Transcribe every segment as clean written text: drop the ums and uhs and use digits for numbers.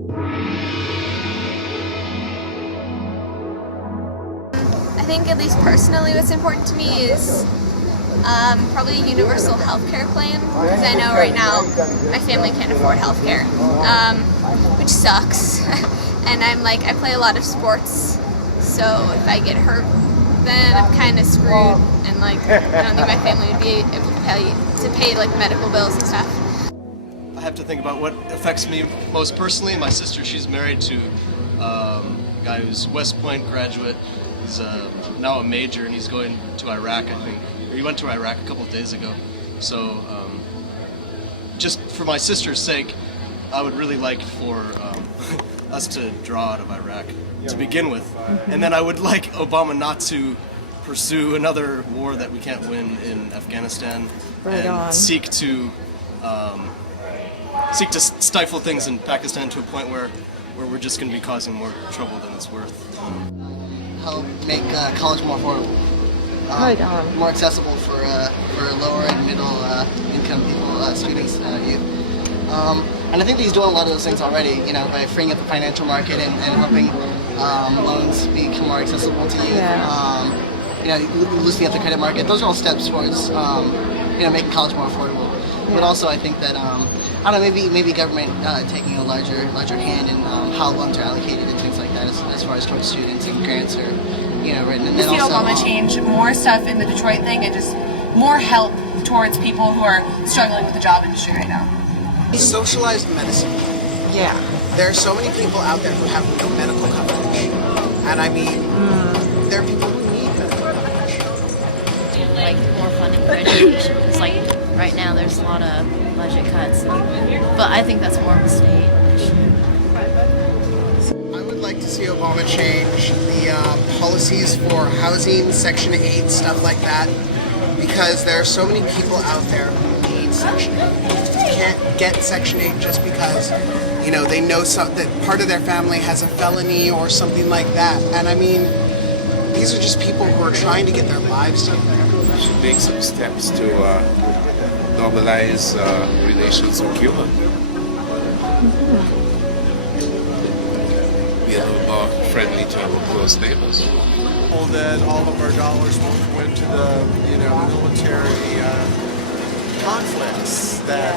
I think, at least personally, what's important to me is probably a universal healthcare plan, because I know right now my family can't afford healthcare, which sucks. And I play a lot of sports, so if I get hurt, then I'm kind of screwed, and I don't think my family would be able to pay medical bills and stuff. I have to think about what affects me most personally. My sister, she's married to a guy who's West Point graduate. He's now a major, and he's going to Iraq, I think. He went to Iraq a couple of days ago. So just for my sister's sake, I would really like for us to draw out of Iraq to begin with. And then I would like Obama not to pursue another war that we can't win in Afghanistan, seek to stifle things in Pakistan to a point where we're just going to be causing more trouble than it's worth. Help make college more affordable, more accessible for lower and middle income people, students, youth. And I think that he's doing a lot of those things already, by freeing up the financial market and helping loans become more accessible to youth. Loosening up the credit market. Those are all steps towards, making college more affordable. But also, I think that maybe government taking a larger hand in how loans are allocated and things like that, as far as towards students and grants are, written. And then also, Obama change more stuff in the Detroit thing and just more help towards people who are struggling with the job industry right now. Socialized medicine. Yeah. There are so many people out there who have no medical coverage, and there are people who need medical coverage. More funding for education. It's right now there's a lot of budget cuts, but I think that's more of a state issue. I would like to see Obama change the policies for housing, Section 8, stuff like that, because there are so many people out there who need Section 8. They can't get Section 8 just because, they know that part of their family has a felony or something like that. And these are just people who are trying to get their lives together. We should make some steps to normalize relations with Cuba. Be a little more friendly to our close neighbors. That all of our dollars won't go into the military conflicts that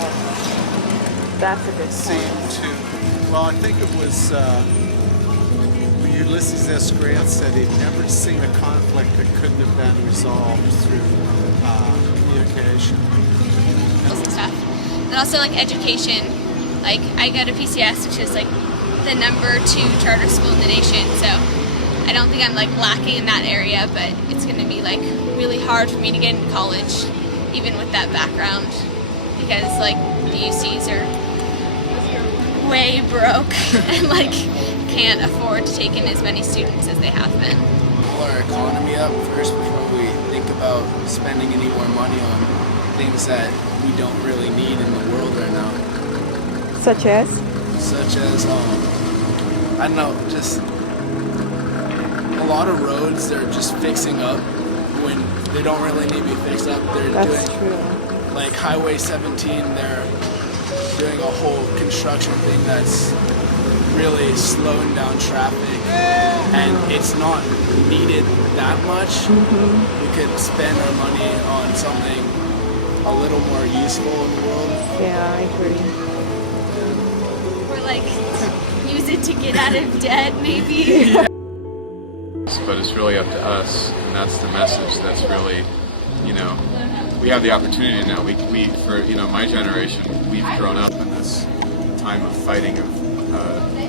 seem to. Well, I think it was Ulysses S. Grant said he'd never seen a conflict that couldn't have been resolved through communication. And stuff, and also education. I go to PCS, which is the #2 charter school in the nation. So I don't think I'm lacking in that area, but it's going to be really hard for me to get into college, even with that background, because the UCs are way broke and can't afford to take in as many students as they have been. Pull our economy up first before we think about spending any more money on things that we don't really need in the world right now. Such as? I don't know, just a lot of roads they're just fixing up when they don't really need to be fixed up. That's true. Highway 17, they're doing a whole construction thing that's really slowing down traffic, and it's not needed that much. We could spend our money on something a little more useful in the world. Yeah, I agree. Or use it to get out of debt, maybe. But it's really up to us, and that's the message. That's really, we have the opportunity now. We for my generation, we've grown up in this time of fighting, of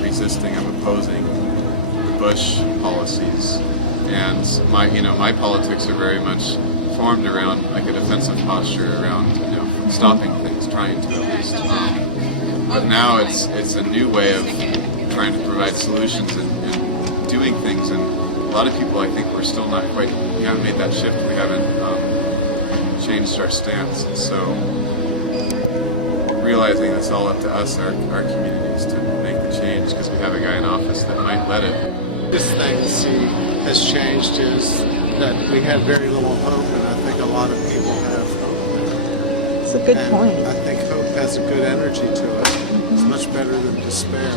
resisting, of opposing the Bush policies, and my politics are very much formed around a defensive posture around stopping things, trying to at least. But now it's a new way of trying to provide solutions and doing things, and a lot of people, I think, we're still not quite. We haven't made that shift. We haven't changed our stance, and so realizing it's all up to us, our communities, to make the change, because we have a guy in office that might let it. This thing has changed is that we have very little hope, and I think a lot of people have hope. It's a good point. I think hope has a good energy to it. It's much better than despair.